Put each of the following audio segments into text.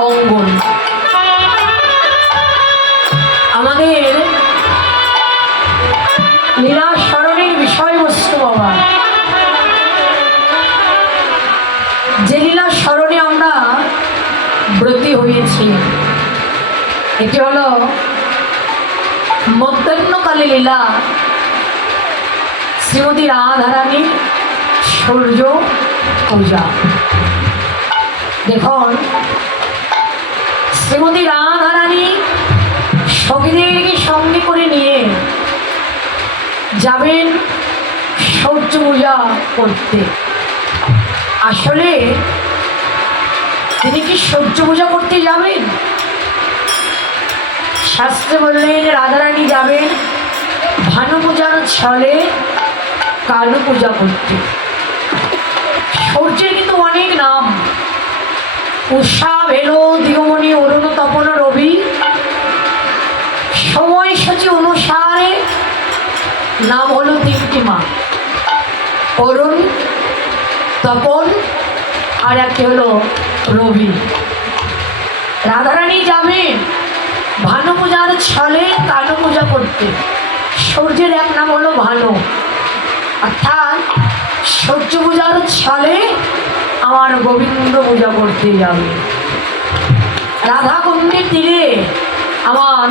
অঙ্গন। আমাদের লীলা স্মরণের বিষয়বস্তু বাবা, যে লীলা স্মরণে আমরা ব্রতী হয়েছি, এটি হল মধ্যাহ্নকালী লীলা শ্রীমতী রাধারানীর সূর্য পূজা। দেখুন, শ্রীমতী রাধারানী সখীদেরকে সঙ্গে করে নিয়ে যাবেন সূর্য পূজা করতে। আসলে তিনি কি সূর্য পূজা করতে যাবেন? শাস্ত্রে বললেন রাধারানী যাবেন ভানু পূজার ছলে কালু পূজা করতে। সূর্যের কিন্তু অনেক নাম, উষা, ভেলো, দিগমণি, অরুণ, তপন, রবি। সময়সূচি অনুসারে নাম হলো তিনটি মা, অরুণ, তপন আর একটি হলো রবি। রাধারানী যাবেন ভানু পূজার ছলে কালু পূজা করতে। সূর্যের এক নাম হলো ভানু, অর্থাৎ সূর্য পূজার ছলে আমার গোবিন্দ পূজা করতে যাবে। রাধা কুণ্ডের তীরে আমার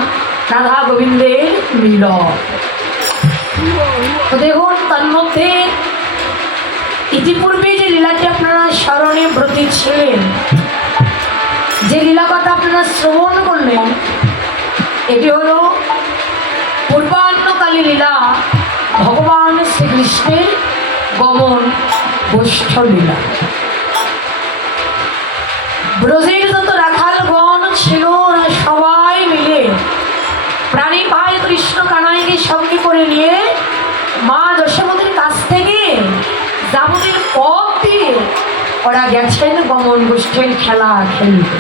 রাধা গোবিন্দের মিলন। দেখুন, তার মধ্যে ইতিপূর্বে যে লীলাটি আপনারা স্মরণে ব্রতী ছিলেন, যে লীলা কথা আপনারা শ্রবণ করলেন, এটি হল পূর্বাহ্নকালী লীলা, ভগবান শ্রীকৃষ্ণের গমন গোষ্ঠ লীলা। ব্রজের যত রাখালগণ ছিল সবাই মিলে প্রাণী ভাই কৃষ্ণ কানাইকে সঙ্গে করে নিয়ে মা যশোমতীর কাছ থেকে যাবতীয় পথ দিয়ে ওরা গেছেন গমন গোষ্ঠীর খেলা খেলতে।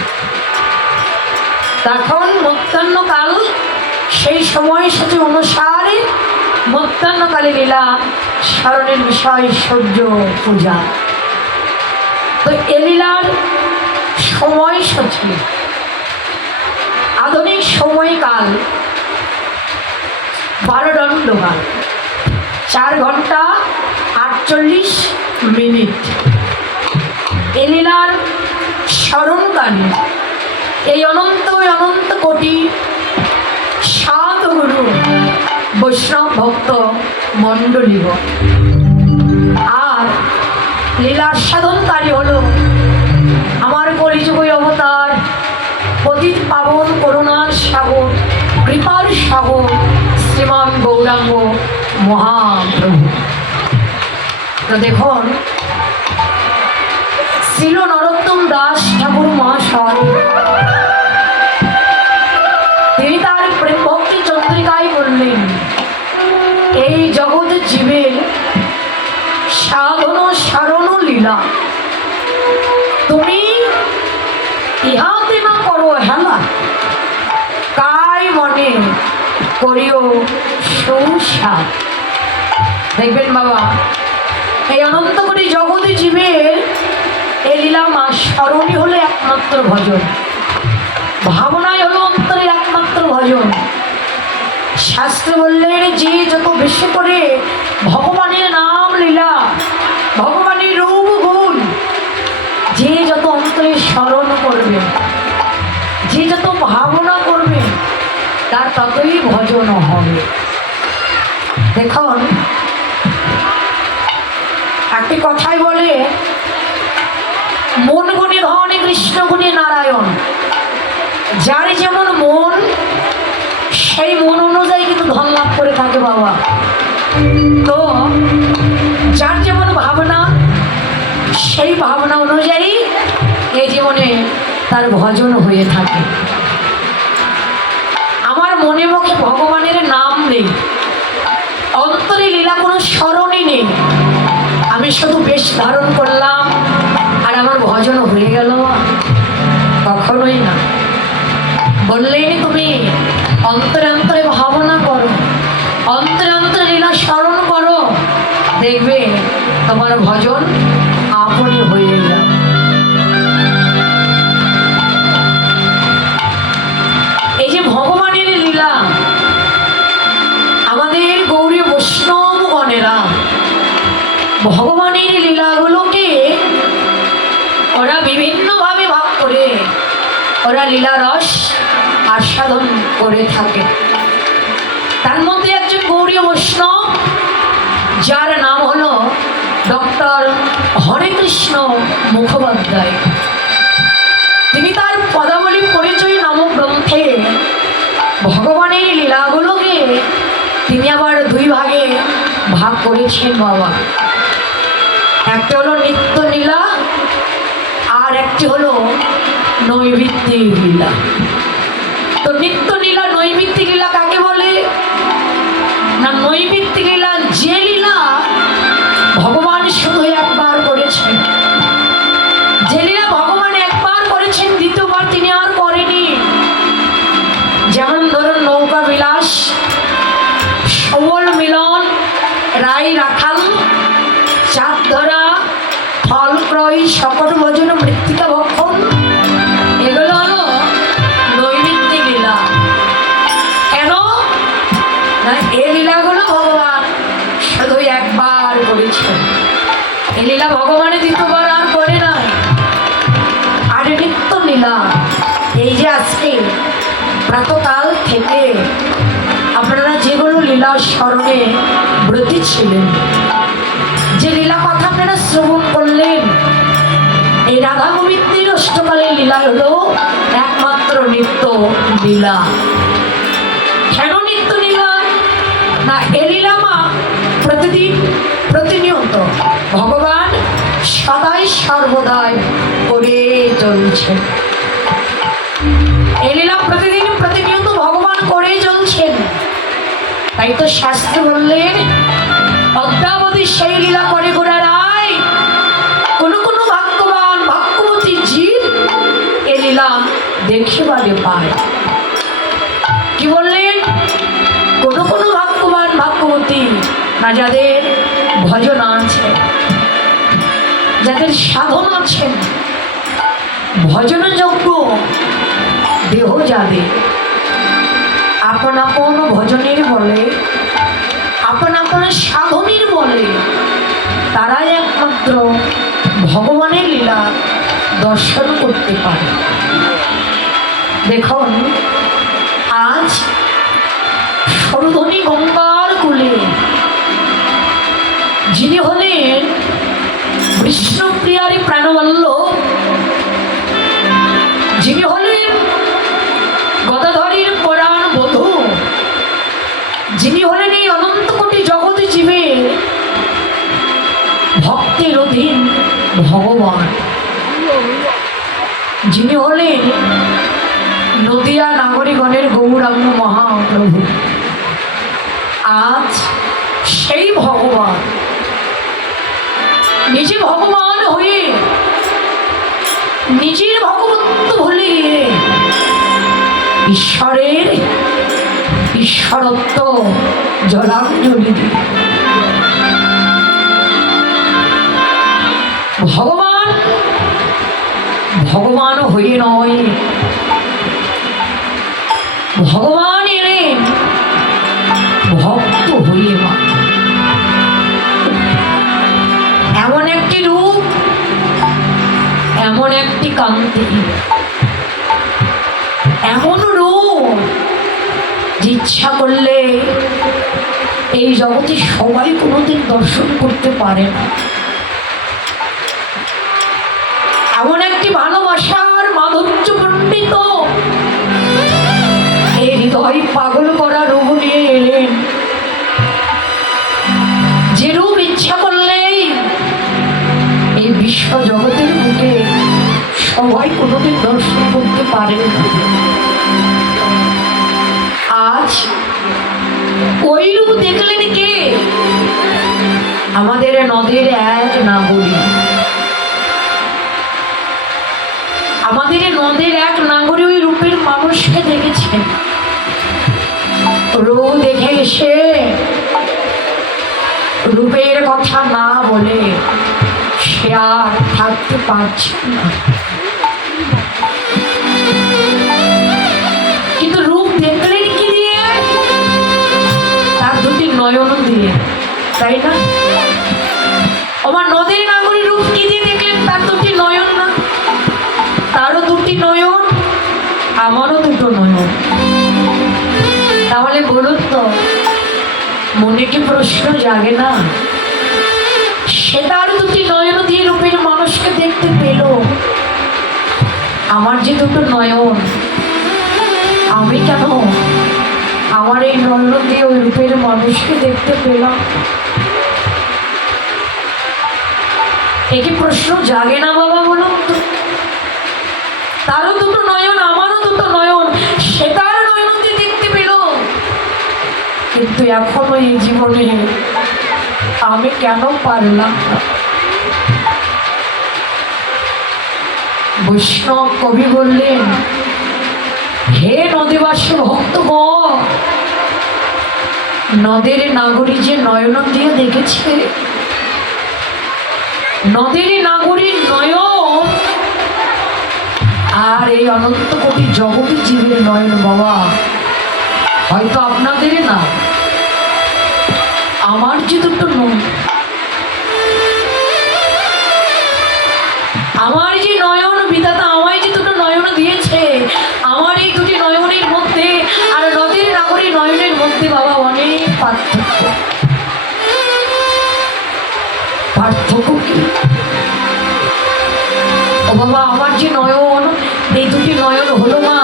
তখন মধ্যাহ্নকাল, সেই সময়সূচি অনুসারে মধ্যাহ্নকালী লীলা স্মরণের বিষয় সূর্য পূজা। তো এ লীলার সময়সূচি আধুনিক সময়কাল 12 দণ্ডকাল, 4 ঘন্টা 48 মিনিট। এ লীলার স্মরণকালে এই অনন্ত অনন্ত কোটি সাধুগুরু বৈষ্ণব ভক্ত মণ্ডলীগ আর লীলার সাধনকারী হল আমার কলিযুগ অবতার পতিত পাবন করুণার সাগর কৃপার সাগর শ্রীমান গৌরাঙ্গ মহাপ্রভু। তো দেখুন, ছিল নরোত্তম দাস ঠাকুর মহাশয়, তিনি তার প্রেম ভক্তি চন্দ্রিকায় বললেন, এই জগৎ জীবের সাধন সারণ লীলা, তুমি ইহাতে না করো হেলা, কাই মনে করিও সুস্বাদ। দেখবেন বাবা, এই অনন্ত কোটি জগৎ জীবের এই লীলা মা স্মরণই হলো একমাত্র ভজন, ভাবনাই হলো অন্তরের একমাত্র ভজন। শাস্ত্র বললেন যে যত বেশি করে ভগবানের নাম লীলা, ভগবানের রূপ গুণ যে যত অন্তরে স্মরণ করবে, যে যত ভাবনা করবে, তার ততই ভজন হবে। দেখুন, একটি কথাই বলে, মন গুণে ধনে কৃষ্ণ গুণে নারায়ণ। যার যেমন মন, সেই মন অনুযায়ী কিন্তু ধন লাভ করে থাকে বাবা। তো যার যেমন ভাবনা, সেই ভাবনা অনুযায়ী এই জীবনে তার ভজন হয়ে থাকে। আমার মনে মুখে ভগবানের নাম নেই, অন্তরে লীলা কোনো স্মরণই নেই, আমি শুধু বেশ ধারণ করলাম আর আমার ভজন হয়ে গেল, কখনোই না। বললেন তুমি অন্তরে অন্তরে ভাবনা করো, অন্তরে অন্তরে লীলা স্মরণ করো, দেখবে তোমার ভজন আপনি হয়ে যাবে। ভগবানের লীলাগুলোকে ওরা বিভিন্নভাবে ভাগ করে ওরা লীলা রস আস্বাদন করে থাকে। তার মধ্যে একজন গৌড়ীয় বৈষ্ণব যার নাম হলো ডক্টর হরেকৃষ্ণ মুখোপাধ্যায়, তিনি তার পদাবলী পরিচয় নামক গ্রন্থে ভগবানের লীলাগুলোকে তিনি আবার দুই ভাগে ভাগ করেছেন বাবা। একটা হলো নিত্য লীলা আর একটি হলো নৈমিত্তিক লীলা। তো নিত্য লীলা নৈমিত্তিক লীলা কাকে বলে না, নৈমিত্তিক লীলা যে লীলা ভগবান শুধু একবার করেছেন, যে লীলা ভগবান একবার করেছেন দ্বিতীয়বার তিনি আর করেনি। যেমন ধরুন নৌকা বিলাস, সবল মিলন, রায় রাখাল, চাঁদ ধরা, ফল ক্রয়, সকল ভোজন, মৃত্তিকা ভক্ষণ, এগুলো হলো নৈমিত্তিক লীলা। কেন না এই লীলাগুলো ভগবান শুধু একবার করেছেন, এই লীলা ভগবানের দ্বিতীয়বার আর করে নাই। আর নিত্য লীলা এই যে আজকে প্রাতকাল থেকে আপনারা যেগুলো লীলা স্মরণে ব্রতী ছিলেন, যে লীলা কথা আপনারা শ্রবণ করলেন, এই রাধা গোবিন্দের অষ্টকালের লীলা হলো একমাত্র নিত্য লীলা। কেন নিত্য লীলা না, এ লীলা মা প্রতিদিন প্রতিনিয়ত ভগবান সদাই সর্বদাই করে চলছেন। এই লীলা প্রতিদিন প্রতিনিয়ত ভগবান করে চলছেন। তাই তো শাস্ত্রে বললেন অদ্যাবধি সেই লীলা করে গোড়া রায়, কোন কোন ভাগ্যবান ভাগ্যবতী জীব এ লীলা দেখিবারে পায়। কি বললেন? কোন কোন ভাগ্যবান ভাগ্যবতী না, যাদের ভজন আছে, যাদের সাধন আছেন, ভজন যোগ্য দেহ যাদের, আপন আপন ভজনের বলে, আপন আপন সাধনের বলে তারাই একমাত্র ভগবানের লীলা দর্শন করতে পারে। দেখুন আজ সরধনী গঙ্গার কূলে যিনি হলেন বিষ্ণুপ্রিয়ারই প্রাণবল্লভ, যিনি হলেন গদাধরীর পরাণ বধূ, যিনি হলেন এই অনন্ত কোটি জগৎ জীবের ভক্তের অধীন ভগবান, যিনি হলেন নদিয়া নাগরিকগণের গৌরাঙ্গ মহাপ্রভু, আজ সেই ভগবান নিজে ভগবান হয়ে নিজের ভগবত্ব ভুলে গিয়ে ঈশ্বরের ঈশ্বরত্ব জলাঞ্জলি দিয়ে ভগবান ভগবান হয়ে নয়, ভগবান এলেন ভক্ত হয়ে। মা এমন একটি রূপ, এমন একটি কান্তি, এমন রূপ যে ইচ্ছা করলে এই জগতে সবাই কোনোদিন দর্শন করতে পারে না। এমন একটি ভালোবাসার মাধুর্য পণ্ডিত এই হৃদয় পাগল করা রূপ নিয়ে এলেন, যে রূপ ইচ্ছা করলেই এই বিশ্ব জগতের বুকে সবাই কোনোদিন দর্শন করতে পারে না। আজ ওই রূপ দেখলেন কে? আমাদের নদের এক নাগরিক, আমাদের নদের এক নাগরিক ওই রূপের মানুষকে দেখেছেন। রূপ দেখে এসে রূপের কথা না বলে সে আর থাকতে পারছে না। কিন্তু রূপ দেখলেন কি দিয়ে? তার দুটি নয়ন দিয়ে, তাই না? দুটি নয়ন, আমারও দুটো নয়ন। তাহলে বলুন তো, মনে কি প্রশ্ন জাগে না? সে তার দুটি নয়ন দিয়ে রূপের মানুষকে দেখতে পেল, আমার যে দুটো নয়ন, আমি কেন আমার এই নয়ন দিয়ে ওই রূপের মানুষকে দেখতে পেলাম? একই প্রশ্ন জাগে না বাবা, বলুন তো? তারও দুটো নয়ন, আমারও দুটো নয়ন, সে তার নয়ন দিয়ে দেখতে পেল, কিন্তু এখনো এই জীবনে আমি কেন পারলাম না? বৈষ্ণব কবি বললেন, হে নদীবাসী ভক্তগণ, নদের নাগরী যে নয়ন দিয়ে দেখেছে, নদের নাগরীর নয়ন আর এই অনন্ত কোটি জগৎ জীবের নয়ন বাবা হয়তো আপনাদের না, আমার যে দুটো নয়ন, আমার যে নয়ন বিধাতা আমায় যে দুটো নয়ন দিয়েছে, আমার এই দুটি নয়নের মধ্যে আর নদীর নাগরী নয়নের মধ্যে বাবা অনেক পার্থক্য। পার্থক্য কি? ও বাবা, আমার যে নয়ন, এই দুটি নয়ন হলো মা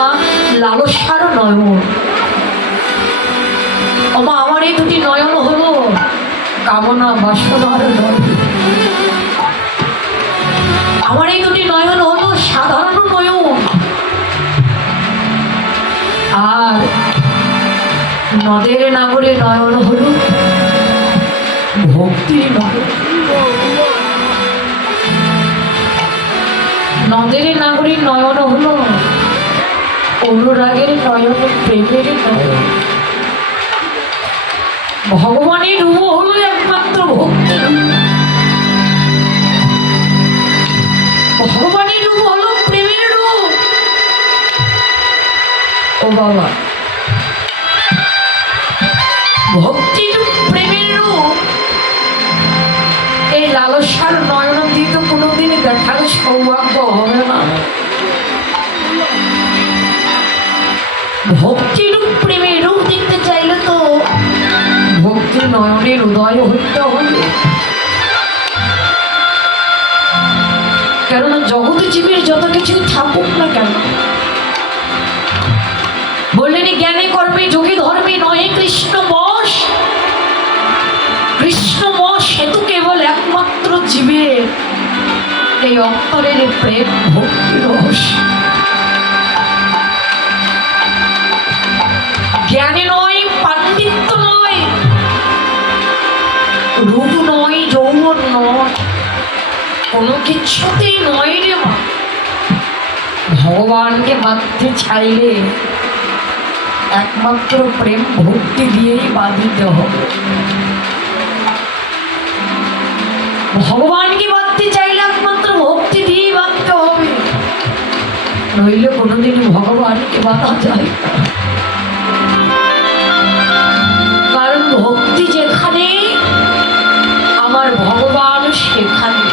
লালসার নয়ন। ও মা, আমার এই দুটি নয়ন হলো কামনা বাসনার নয়ন। আমার এই দুটি নয়ন হলো সাধারণ নয়ন, আর নদের নাগরে নয়ন হলো ভক্তির নয়ন। নদের নাগরীর নয়ন হলো অনুরাগের নয়ন, প্রেমের নয়ন। ভগবানের রূপ হলো একমাত্র ভক্তি, ভগবানের রূপ হলো প্রেমের রূপ। ও বাবা, ভক্তি রূপ প্রেমের রূপ, এই লালসার নয়ন দিয়ে তো কোনোদিন দেখার সৌভাগ্য হবে না। ভক্তি রূপ প্রেমের রূপ দেখতে চাইলে তো ভক্তি নয়নের উদয় হইতে হবে। কেননা জগৎ জীবের যত কিছু থাকুক না কেন, বললেন জ্ঞানে কর্মে যোগে ধর্মে নয় কৃষ্ণ বশ। কৃষ্ণবশ হেতু কেবল একমাত্র জীবের এই অন্তরের প্রেম ভক্তি রহস্য। জ্ঞানে নয়, পাণ্ডিত্য নয়, রূপ নয়, যৌবন নয়, কোনো কিছুতেই নয় রে মা। ভগবানকে বাঁধতে চাইলে একমাত্র প্রেম ভক্তি দিয়েই বাঁধিতে হবে। ভগবানকে বাঁধতে চাইলে একমাত্র ভক্তি দিয়েই বাঁধতে হবে, নইলে কোনোদিন ভগবানকে বাঁধা যায় না। কারণ ভক্তি যেখানে আমার ভগবান সেখানে,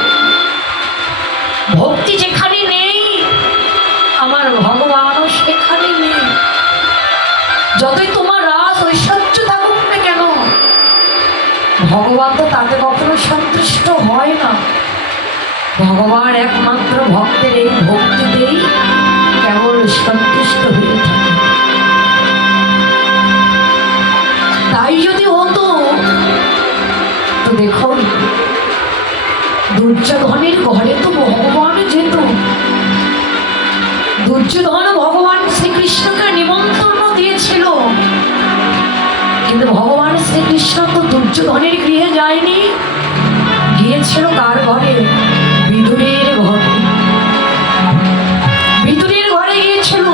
ভক্তি যেখানে নেই আমার ভগবানও সেখানে নেই। যতই তোমার রাস ঐশ্বর্য থাকুক না কেন, ভগবান তো তাতে কখনো সন্তুষ্ট হয় না। ভগবান একমাত্র ভক্তের এই ভক্তিতেই কেবল সন্তুষ্ট হয়ে থাকে। তাই যদি হতো তো দেখুন, দুর্যোধনের ঘরে তো ভগবান যেত। দুর্যোধন ভগবান শ্রীকৃষ্ণকে নিমন্ত্রণ দিয়েছিল, কিন্তু ভগবান শ্রীকৃষ্ণ তো দুর্যোধনের গৃহে যায়নি, গিয়েছিল কার ঘরে? বিদুরের ঘরে। বিদুরের ঘরে গিয়েছিল।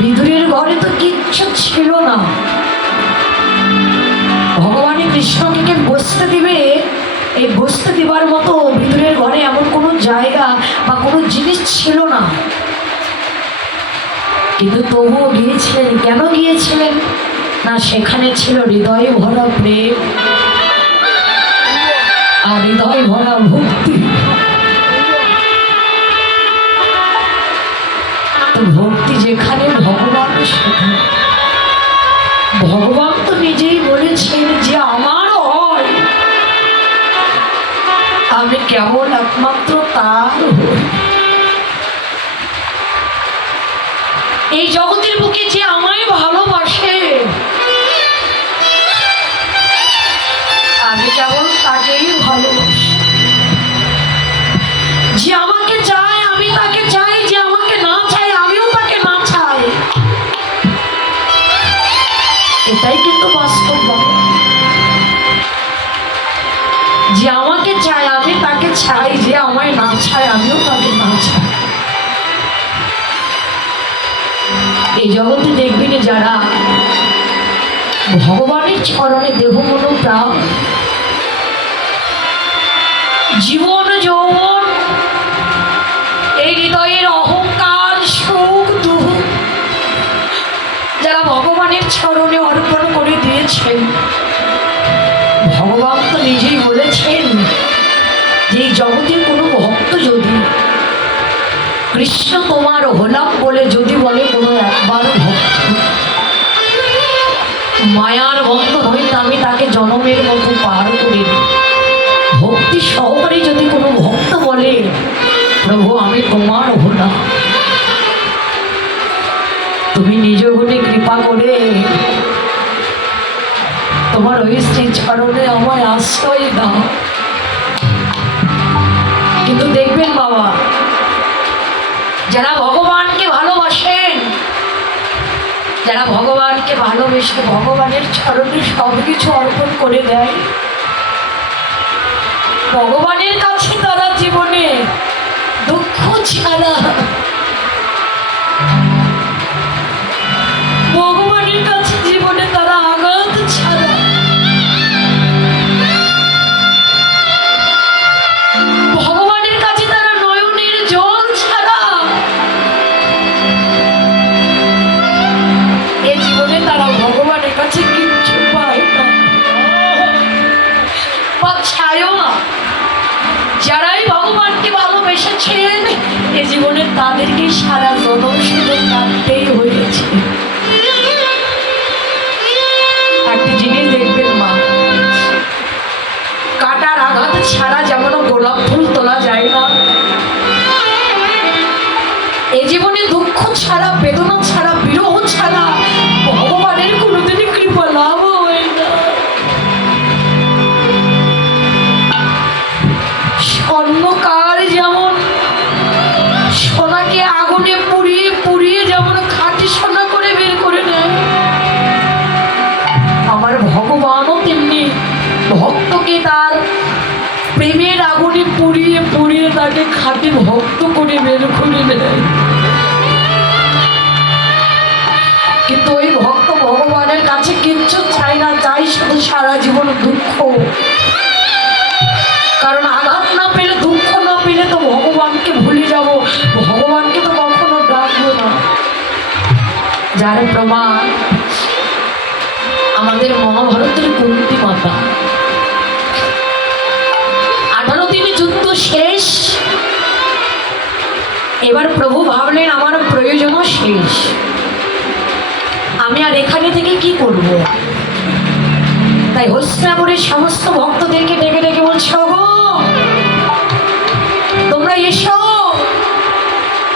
বিদুরের ঘরে তো কিচ্ছু ছিল না। ভগবানের কৃষ্ণকে বসতে দিবে, এই বসতে দিবার মতো বিদুরের ঘরে এমন কোনো জায়গা বা কোনো জিনিস ছিল না। কিন্তু তবুও গিয়েছিলেন। কেন গিয়েছিলেন? না, সেখানে ছিল হৃদয়ে ভরা প্রেম আর হৃদয় ভরা ভক্তি। ভক্তি যেখানে ভগবান সেখানে। ভগবান তো নিজেই বলেছেন যে আমার হয়, আমি কেবল একমাত্র তার হই। এই জগতের বুকে যে আমায় ভালোবাসে, আমি কেবল তাকেই ভালোবাসি। যে আমাকে চায় আমি তাকে চাই, যে আমাকে না চায় আমিও তাকে না চাই। এটাই কিন্তু বাস্তব। যে আমাকে চায় আমি তাকে চাই, যে আমায় না চায় আমিও তাকে না চাই। এই জগতে দেখবেন যারা ভগবানের চরণে দেহ মন প্রাণ, জীবন যৌবন, এই হৃদয়ের অহংকার সুখ দুঃখ যারা ভগবানের চরণে অর্পণ করে দিয়েছেন, ভগবান তো নিজেই বলেছেন যে এই জগতের কোনো ভক্ত যদি কৃষ্ণ তোমার হলাম বলে যদি বলে কোনো একবার ভক্ত, মায়ার বন্ধন হইতে আমি তাকে জনমের মতো পার করে দিই। ভক্তি সহকারে যদি কোনো ভক্ত বলে প্রভু আমি তোমার হলাম, তুমি নিজ গুণে কৃপা করে তোমার ওই শ্রী চরণে আমায় আশ্রয় দাও। কিন্তু দেখবেন বাবা, যারা ভগবানকে ভালোবাসেন, যারা ভগবানকে ভালোবেসে ভগবানের চরণে সব কিছু অর্পণ করে দেয়, ভগবানের কাছে তারা জীবনে দুঃখ ছাড়া, ভগবানের কাছে জীবনে তারা আঘাত ছাড়া, ভগবানের কাছে তারা নয়নের জল ছাড়া এ জীবনে তারা ভগবানের কাছে কিচ্ছু পায় না বা চায়ও না। যারাই ভগবানকে ভালোবেসেছেন এ জীবনে তাদেরকে সারা জনম শুধু কাঁদতেই হয়েছে। একটা জিনিস দেখবেন মা, কাটার আঘাত ছাড়া যেমন গোলাপ ফুল তোলা যায় না, এ জীবনে দুঃখ ছাড়া, বেদনা ছাড়া, বিরহ ছাড়া ভগবানের কোনোদিনই কৃপা লাভ হয় না। স্বর্ণকার যেমন সোনাকে আগুনে পুড়িয়ে পুড়িয়ে যেমন খাঁটি সোনা করে বের করে নেয়, আমার ভগবানও তেমনি ভক্তকে তার প্রেমের আগুনে পুড়িয়ে পুড়িয়ে তাকে খাঁটি ভক্ত করে বের করে নেয়। কিন্তু ওই ভক্ত ভগবানের কাছে কিচ্ছু চাই না, চাই শুধু সারা জীবন দুঃখ। কারণ আঘাত না পেলে, দুঃখ না পেলে তো ভগবানকে ভুলে যাব, ভগবানকে তো কখনো ডাকবো না। যার প্রমাণ আমাদের মহাভারতের কুন্তী মাতা। 18 দিনে যুদ্ধ শেষ, এবার প্রভু ভাবলেন আমার প্রয়োজনও শেষ, আমি আর এখানে থেকে কি করব। তাই হস্তিনাপুরের সমস্ত ভক্তদেরকে ডেকে ডেকে বলছে, গো তোমরা এসো,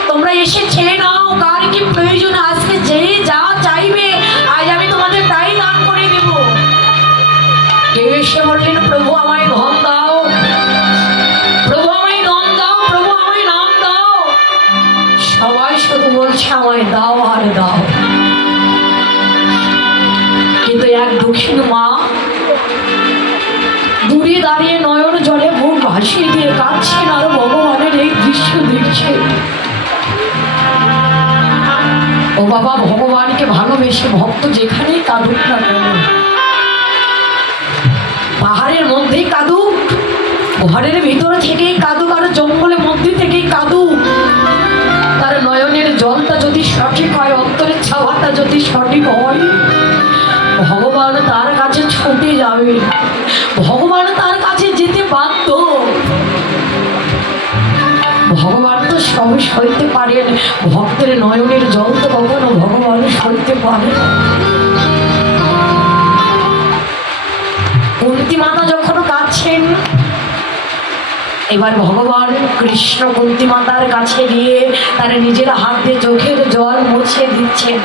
তোমরা এসে চেয়ে নাও কার কি প্রয়োজন। আজকে যে যা চাইবে আজ আমি তোমাদের তাই দান করে দেব। কেউ এসে বললেন প্রভু আমায় ধন দাও, প্রভু আমায় ধন দাও, প্রভু আমায় নাম দাও। সবাই শুধু বলছে আমায় দাও আর দাও। কিন্তু এক দক্ষিণ মা দূরে দাঁড়িয়ে নয়ন জলে মুখ ভাসিয়ে দিয়ে কাঁদছেন আর ভগবানের এই দৃশ্য দেখছেন। ও বাবা, ভগবানকে ভালোবেসে ভক্ত যেখানেই কাঁদুক না কেন, পাহাড়ের মধ্যেই কাঁদুক, ঘরের ভিতর থেকেই কাঁদুক, আর জঙ্গলের মধ্যে থেকেই কাঁদুক, তার নয়নের জলটা যদি সঠিক হয়, অন্তরের ছাওয়াটা যদি সঠিক হয়, ভগবান তার কাছে ছুটে যাবে, ভগবান তার কাছে যেতে বাধ্য। ভগবান তো সব সইতে পারেন, ভক্তের নয়নের জল তো কখনো ভগবান সইতে পারে না। কুন্তী মাতা যখন কাঁদছেন, এবার ভগবান কৃষ্ণ কুন্তী মাতার কাছে গিয়ে তার নিজের হাত দিয়ে চোখের জল মুছে দিচ্ছেন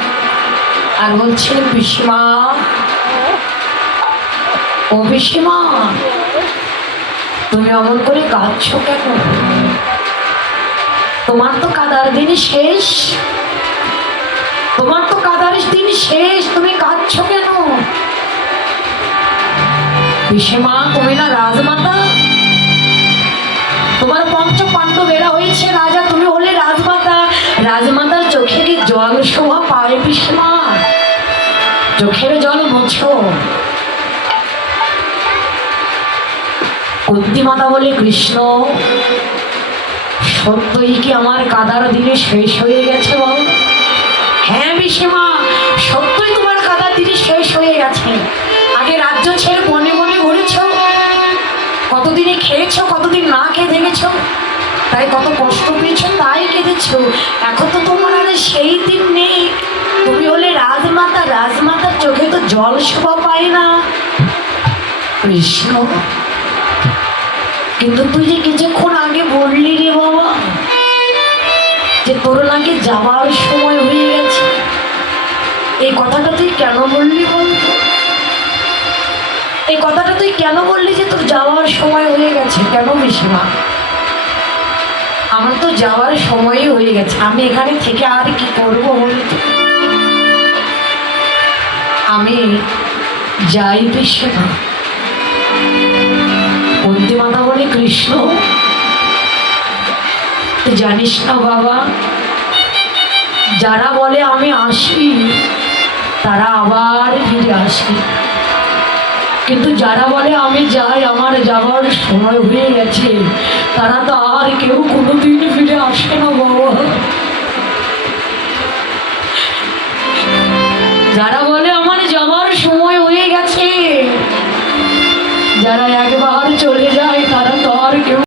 আর বলছেন, পিসিমা, ও পিসিমা, তুমি অমন করে কাঁদছো কেন? তোমার তো কাদার দিন শেষ, তোমার তো কাদার দিন শেষ, তুমি কাঁদছো কেন? পিসিমা, তুমি না রাজমাতা, তোমার পঞ্চ পাণ্ডব এরা হয়েছে রাজা, তুমি হলে রাজমাতা, রাজমাতার চোখে কি জল শোভা পায়? পিসিমা, চোখের জল মোছো। কুন্তী মাতা বলে, কৃষ্ণ, সত্যই কি আমার কাদার দিনে শেষ হয়ে গেছে বল? হ্যাঁ পিসিমা, সত্যই তোমার কাদার দিনে শেষ হয়ে গেছে। আগে রাজ্য ছেড়ে বনে বনে ঘুরেছ, কতদিনে খেয়েছ, কতদিন না খেয়ে দেখেছ, তাই কত কষ্ট পেয়েছ, তাই কেঁদেছ। এখন তো তোমার আর সেই দিন নেই, তুমি হলে রাজমাতা, রাজমাতার চোখে তো জল শোভা পায় না। কৃষ্ণ, কিন্তু তুই যে কিছুক্ষণ আগে বললি রে বাবা যে তোর নাকি যাওয়ার সময় হয়ে গেছে, এই কথাটা তুই কেন বললি বলতো? এই কথাটা তুই কেন বললি যে তোর যাওয়ার সময় হয়ে গেছে? কেন পিসিমা? আমার তো যাওয়ার সময়ই হয়ে গেছে, আমি এখানে থেকে আর কি করবো বলতো? আমি যাই পিসিমা। কুন্তী মাতা বলে, কৃষ্ণ, তুই জানিস না বাবা, যারা বলে আমি আসি তারা আবার ফিরে আসে, কিন্তু যারা বলে আমি যাই, আমার যাবার সময় হয়ে গেছে, তারা তো আর কেউ কোনোদিন ফিরে আসে না বাবা। যারা বলে আমার যাবার সময় হয়ে গেছে, যারা